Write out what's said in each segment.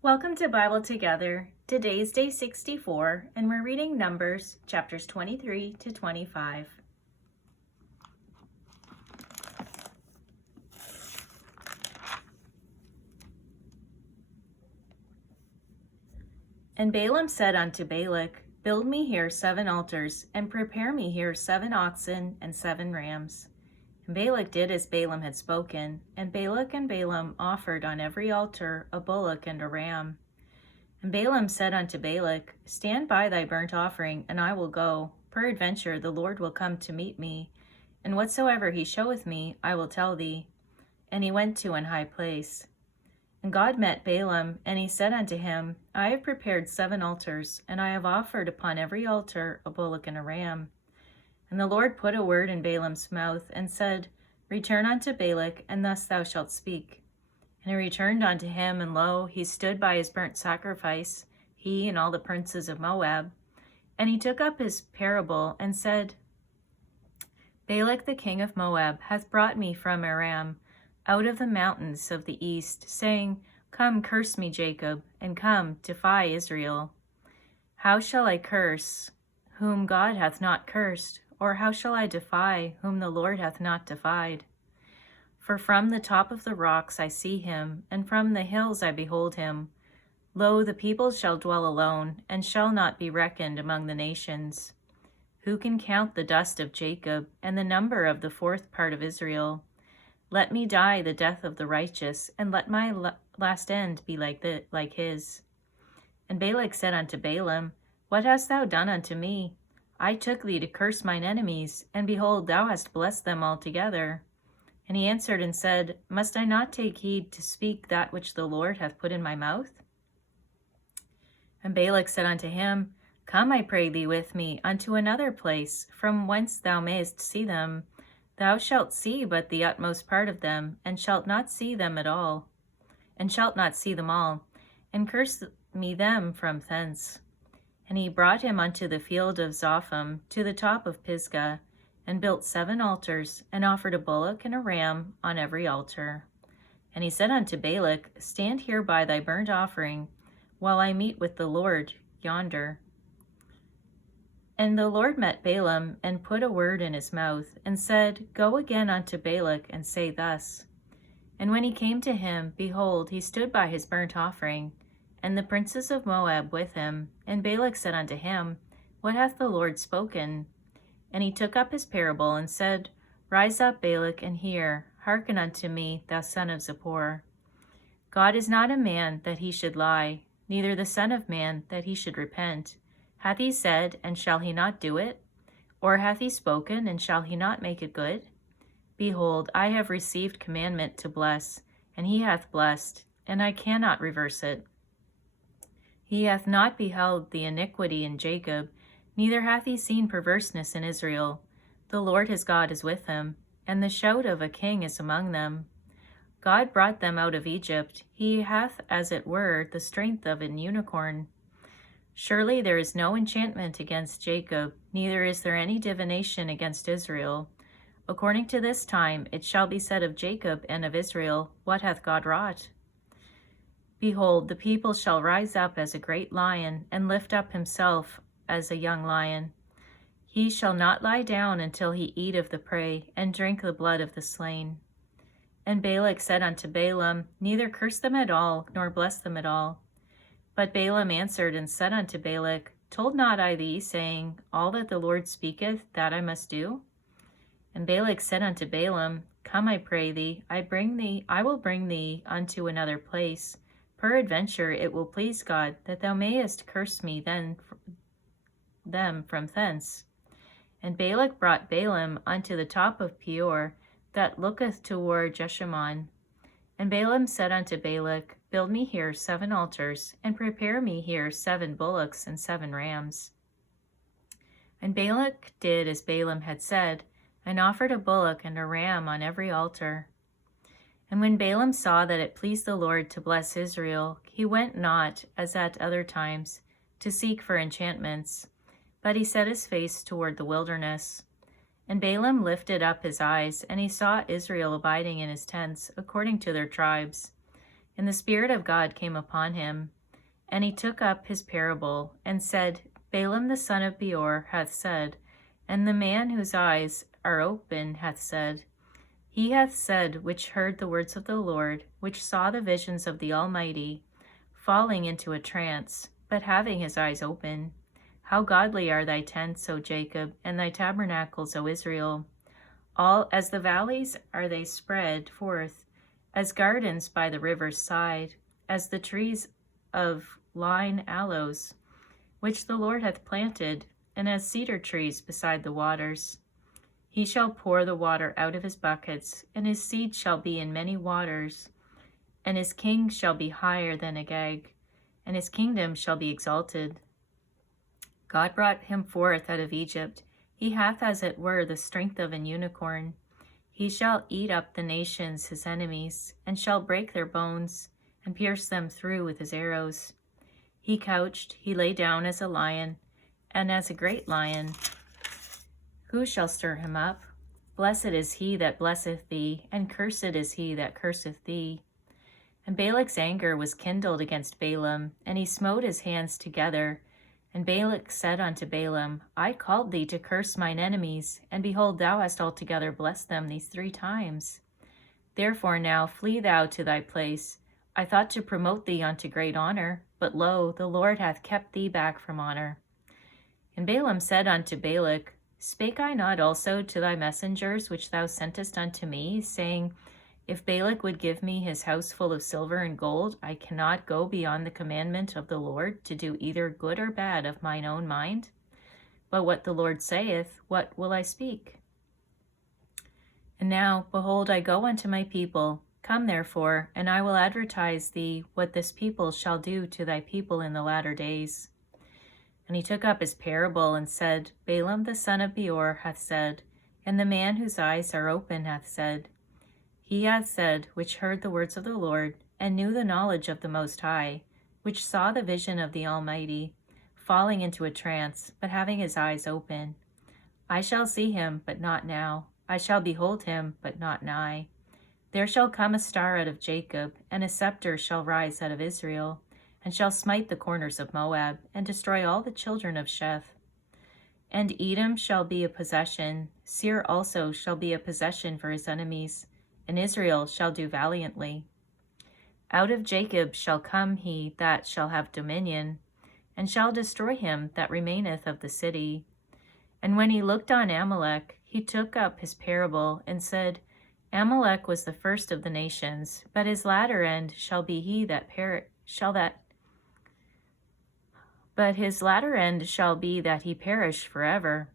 Welcome to Bible Together. Today's day 64, and we're reading Numbers chapters 23 to 25. And Balaam said unto Balak, Build me here 7 altars, and prepare me here 7 oxen and 7 rams. And Balak did as Balaam had spoken, and Balak and Balaam offered on every altar a bullock and a ram. And Balaam said unto Balak, Stand by thy burnt offering, and I will go. Peradventure the Lord will come to meet me, and whatsoever he showeth me, I will tell thee. And he went to an high place. And God met Balaam, and he said unto him, I have prepared 7 altars, and I have offered upon every altar a bullock and a ram. And the Lord put a word in Balaam's mouth, and said, Return unto Balak, and thus thou shalt speak. And he returned unto him, and lo, he stood by his burnt sacrifice, he and all the princes of Moab. And he took up his parable, and said, Balak the king of Moab hath brought me from Aram, out of the mountains of the east, saying, Come, curse me, Jacob, and come, defy Israel. How shall I curse, whom God hath not cursed? Or how shall I defy, whom the Lord hath not defied? For from the top of the rocks I see him, and from the hills I behold him. Lo, the peoples shall dwell alone, and shall not be reckoned among the nations. Who can count the dust of Jacob, and the number of the 4th part of Israel? Let me die the death of the righteous, and let my last end be like his. And Balak said unto Balaam, What hast thou done unto me? I took thee to curse mine enemies, and behold, thou hast blessed them altogether. And he answered and said, Must I not take heed to speak that which the Lord hath put in my mouth? And Balak said unto him, Come, I pray thee, with me unto another place, from whence thou mayest see them. Thou shalt see but the utmost part of them, and shalt not see them all, and curse me them from thence. And he brought him unto the field of Zophim, to the top of Pisgah, and built 7 altars, and offered a bullock and a ram on every altar. And he said unto Balak, Stand here by thy burnt offering, while I meet with the Lord yonder. And the Lord met Balaam, and put a word in his mouth, and said, Go again unto Balak, and say thus. And when he came to him, behold, he stood by his burnt offering, and the princes of Moab with him. And Balak said unto him, What hath the Lord spoken? And he took up his parable, and said, Rise up, Balak, and hear. Hearken unto me, thou son of Zippor. God is not a man that he should lie, neither the son of man that he should repent. Hath he said, and shall he not do it? Or hath he spoken, and shall he not make it good? Behold, I have received commandment to bless, and he hath blessed, and I cannot reverse it. He hath not beheld the iniquity in Jacob, neither hath he seen perverseness in Israel. The Lord his God is with him, and the shout of a king is among them. God brought them out of Egypt. He hath, as it were, the strength of an unicorn. Surely there is no enchantment against Jacob, neither is there any divination against Israel. According to this time it shall be said of Jacob and of Israel, What hath God wrought? Behold, the people shall rise up as a great lion, and lift up himself as a young lion. He shall not lie down until he eat of the prey, and drink the blood of the slain. And Balak said unto Balaam, Neither curse them at all, nor bless them at all. But Balaam answered and said unto Balak, Told not I thee, saying, All that the Lord speaketh, that I must do? And Balak said unto Balaam, Come, I pray thee, I will bring thee unto another place. Peradventure it will please God that thou mayest curse me them from thence. And Balak brought Balaam unto the top of Peor, that looketh toward Jeshimon. And Balaam said unto Balak, Build me here 7 altars, and prepare me here 7 bullocks and 7 rams. And Balak did as Balaam had said, and offered a bullock and a ram on every altar. And when Balaam saw that it pleased the Lord to bless Israel, he went not, as at other times, to seek for enchantments, but he set his face toward the wilderness. And Balaam lifted up his eyes, and he saw Israel abiding in his tents, according to their tribes. And the Spirit of God came upon him. And he took up his parable, and said, Balaam the son of Beor hath said, and the man whose eyes are open hath said, He hath said, which heard the words of the Lord, which saw the visions of the Almighty, falling into a trance, but having his eyes open. How godly are thy tents, O Jacob, and thy tabernacles, O Israel! All as the valleys are they spread forth, as gardens by the river's side, as the trees of lign aloes, which the Lord hath planted, and as cedar trees beside the waters. He shall pour the water out of his buckets, and his seed shall be in many waters, and his king shall be higher than Agag, and his kingdom shall be exalted. God brought him forth out of Egypt. He hath as it were the strength of an unicorn. He shall eat up the nations his enemies, and shall break their bones, and pierce them through with his arrows. He couched, he lay down as a lion, and as a great lion. Who shall stir him up? Blessed is he that blesseth thee, and cursed is he that curseth thee. And Balak's anger was kindled against Balaam, and he smote his hands together. And Balak said unto Balaam, I called thee to curse mine enemies, and behold, thou hast altogether blessed them these 3 times. Therefore now flee thou to thy place. I thought to promote thee unto great honor, but lo, the Lord hath kept thee back from honor. And Balaam said unto Balak, Spake I not also to thy messengers which thou sentest unto me, saying, If Balak would give me his house full of silver and gold, I cannot go beyond the commandment of the Lord to do either good or bad of mine own mind? But what the Lord saith, what will I speak? And now, behold, I go unto my people. Come therefore, and I will advertise thee what this people shall do to thy people in the latter days. And he took up his parable, and said, Balaam the son of Beor hath said, and the man whose eyes are open hath said, He hath said, which heard the words of the Lord, and knew the knowledge of the Most High, which saw the vision of the Almighty, falling into a trance, but having his eyes open. I shall see him, but not now. I shall behold him, but not nigh. There shall come a star out of Jacob, and a scepter shall rise out of Israel, and shall smite the corners of Moab, and destroy all the children of Sheth. And Edom shall be a possession, Seir also shall be a possession for his enemies, and Israel shall do valiantly. Out of Jacob shall come he that shall have dominion, and shall destroy him that remaineth of the city. And when he looked on Amalek, he took up his parable, and said, Amalek was the first of the nations, but his latter end shall be he that But his latter end shall be that he perish forever.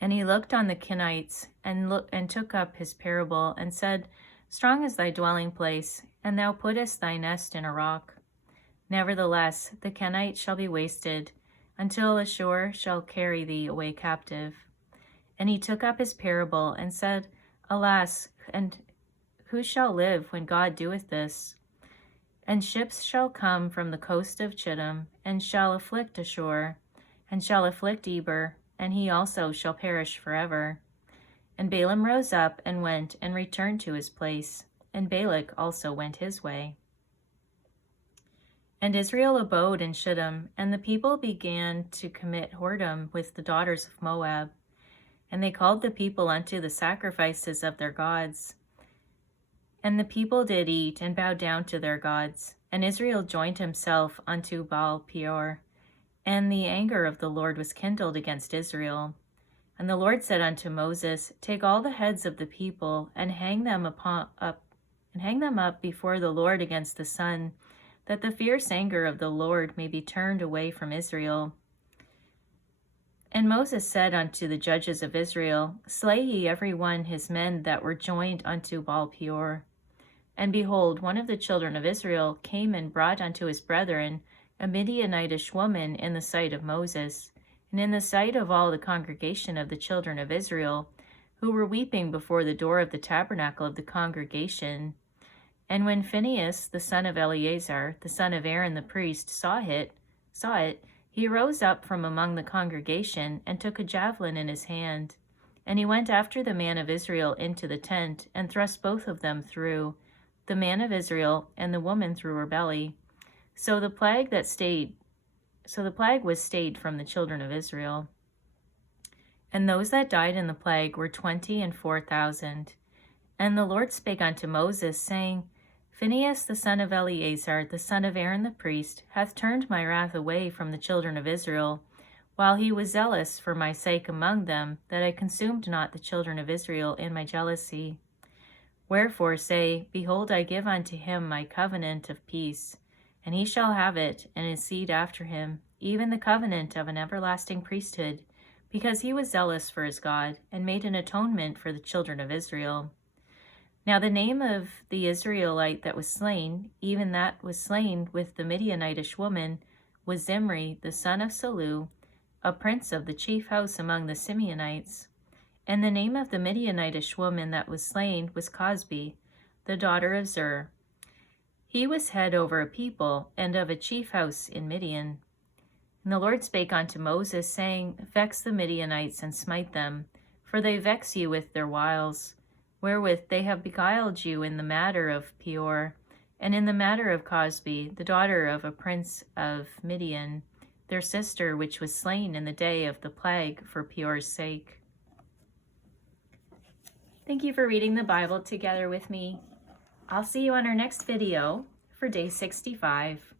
And he looked on the Kenites, and took up his parable, and said, Strong is thy dwelling place, and thou puttest thy nest in a rock. Nevertheless, the Kenites shall be wasted, until Ashur shall carry thee away captive. And he took up his parable, and said, Alas, and who shall live when God doeth this? And ships shall come from the coast of Chittim, and shall afflict Ashur, and shall afflict Eber, and he also shall perish forever. And Balaam rose up, and went, and returned to his place, and Balak also went his way. And Israel abode in Shittim, and the people began to commit whoredom with the daughters of Moab. And they called the people unto the sacrifices of their gods. And the people did eat, and bowed down to their gods. And Israel joined himself unto Baal Peor. And the anger of the Lord was kindled against Israel. And the Lord said unto Moses, Take all the heads of the people, and hang them up before the Lord against the sun, that the fierce anger of the Lord may be turned away from Israel. And Moses said unto the judges of Israel, Slay ye every one his men that were joined unto Baal Peor. And behold, one of the children of Israel came and brought unto his brethren a Midianitish woman in the sight of Moses, and in the sight of all the congregation of the children of Israel, who were weeping before the door of the tabernacle of the congregation. And when Phinehas, the son of Eleazar, the son of Aaron the priest, saw it, he rose up from among the congregation, and took a javelin in his hand. And he went after the man of Israel into the tent, and thrust both of them through, the man of Israel and the woman through her belly. So the plague was stayed from the children of Israel. And those that died in the plague were 24,000. And the Lord spake unto Moses, saying, Phinehas the son of Eleazar, the son of Aaron the priest, hath turned my wrath away from the children of Israel, while he was zealous for my sake among them, that I consumed not the children of Israel in my jealousy. Wherefore say, Behold, I give unto him my covenant of peace, and he shall have it, and his seed after him, even the covenant of an everlasting priesthood, because he was zealous for his God, and made an atonement for the children of Israel. Now the name of the Israelite that was slain, even that was slain with the Midianitish woman, was Zimri, the son of Salu, a prince of the chief house among the Simeonites. And the name of the Midianitish woman that was slain was Cosbi, the daughter of Zur. He was head over a people, and of a chief house in Midian. And the Lord spake unto Moses, saying, Vex the Midianites, and smite them, for they vex you with their wiles, wherewith they have beguiled you in the matter of Peor, and in the matter of Cosbi, the daughter of a prince of Midian, their sister, which was slain in the day of the plague for Peor's sake. Thank you for reading the Bible together with me. I'll see you on our next video for day 65.